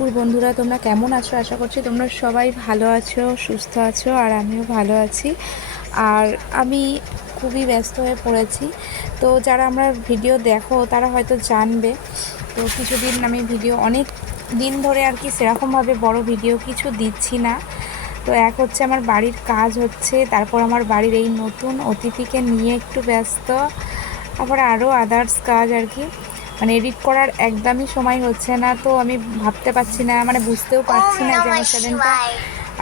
বন্ধুরা, তোমরা কেমন আছো? আশা করছি তোমরা সবাই ভালো আছো, সুস্থ আছো, আর আমিও ভালো আছি। আর আমি খুবই ব্যস্ত হয়ে পড়েছি। তো যারা আমরা ভিডিও দেখো, তারা হয়তো জানবে। তো কিছুদিন আমি ভিডিও, অনেক দিন ধরে আর কি সেরকমভাবে বড় ভিডিও কিছু দিচ্ছি না। তো এক হচ্ছে আমার বাড়ির কাজ হচ্ছে, তারপর আমার বাড়ির এই নতুন অতিথিকে নিয়ে একটু ব্যস্ত। তারপরে আরও আদার্স কাজ আর কি। মানে এডিট করার একদমই সময় হচ্ছে না তো আমি ভাবতে পারছি না মানে বুঝতেও পারছি না যে আমার চ্যানেলটা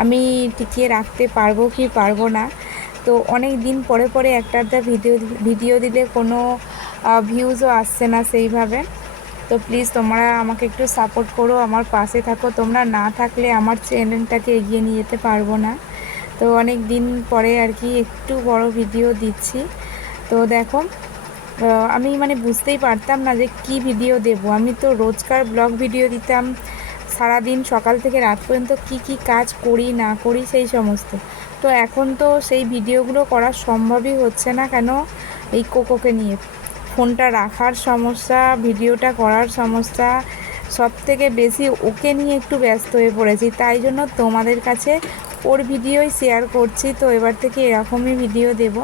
আমি টিকিয়ে রাখতে পারব কি পারব না। তো অনেক দিন পরে পরে একটা একটা ভিডিও ভিডিও দিলে কোনো ভিউজও আসছে না সেইভাবে। তো প্লিজ তোমরা আমাকে একটু সাপোর্ট করো আমার পাশে থাকো। তোমরা না থাকলে আমার চ্যানেলটাকে এগিয়ে নিয়ে যেতে পারব না। তো অনেক দিন পরে আর কি একটু বড় ভিডিও দিচ্ছি। তো দেখো আমি মানে বুঝতেই পারতাম না যে কি ভিডিও দেব। আমি তো রোজকার ব্লগ ভিডিও দিতাম, সারাদিন সকাল থেকে রাত পর্যন্ত কি কি কাজ করি, না করি, সেই সমস্ত। তো এখন তো সেই ভিডিওগুলো করা সম্ভবই হচ্ছে না কেন এই কোকোকে নিয়ে। ফোনটা রাখার সমস্যা ভিডিওটা করার সমস্যা সব থেকে বেশি ওকে নিয়ে একটু ব্যস্ত হয়ে পড়েছি। তাই জন্য তোমাদের কাছে ওর ভিডিওই শেয়ার করছি। তো এবার থেকে এরকমই ভিডিও দেবো।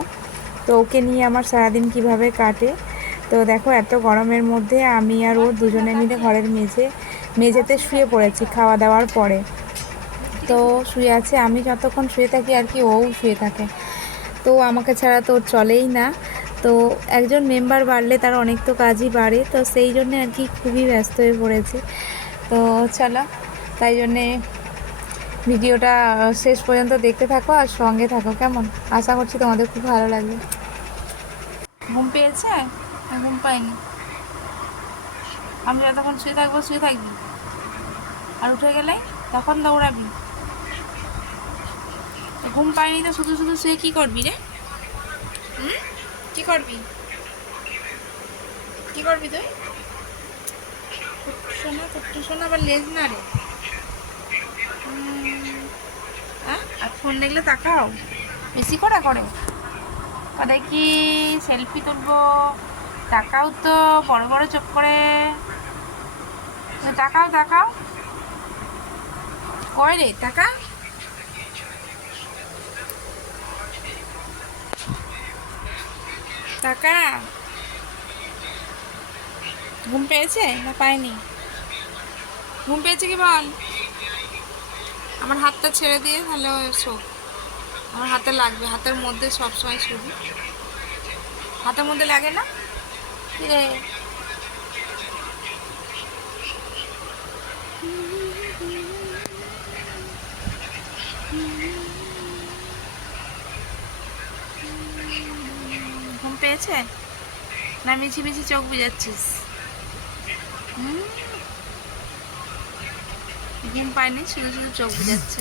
তো ওকে নিয়ে আমার সারাদিন কীভাবে কাটে? তো দেখো, এত গরমের মধ্যে আমি আর ও দুজনে মিলে ঘরের মেঝে, মেঝেতে শুয়ে পড়েছি খাওয়া দাওয়ার পরে। তো শুয়ে আছে, আমি যতক্ষণ শুয়ে থাকি আর কি ওও শুয়ে থাকে। তো আমাকে ছাড়া তো চলেই না। তো একজন মেম্বার বাড়লে তার অনেক তো কাজই বাড়ে, তো সেই জন্যে আর কি খুবই ব্যস্ত হয়ে পড়েছি। তো চলো, তাই জন্যে ভিডিওটা শেষ পর্যন্ত দেখতে থাকো আর সঙ্গে থাকো, কেমন? আশা করছি তোমাদের খুব ভালো লাগবে। ঘুম পেয়েছে? ঘুম পাইনি আমি যতক্ষণ শুয়ে থাকব, শুয়ে থাকবি। আর উঠে গেলে তখন দৌড়াবি। ঘুম পাইনি তো শুধু শুধু শুয়ে কি করবি রে? হুম? কি করবি? কি করবি তুই? শোনা কুট্টু শোনা আবার লেজ না রে। হ্যাঁ আর ফোন দেখলে তাকাও। বেশি করে করো। দেখি সেলফি তুলবো তাকাও তো বড় বড় চোখ করে। তাকাও তাকাও কয় রে তাকা টাকা। ঘুম পেয়েছে না পায়নি ঘুম পেয়েছে কি বল? আমার হাতটা ছেড়ে দিয়ে তাহলে শোক। আমার হাতে লাগবে, হাতের মধ্যে সবসময় শুধু। হাতের মধ্যে লাগে না? রে? ঘুম পেয়েছে? না, মিছি মিছি চোখ বুঝাচ্ছিস? ঘুম পায়নি, শুধু শুধু চোখ বুঝাচ্ছে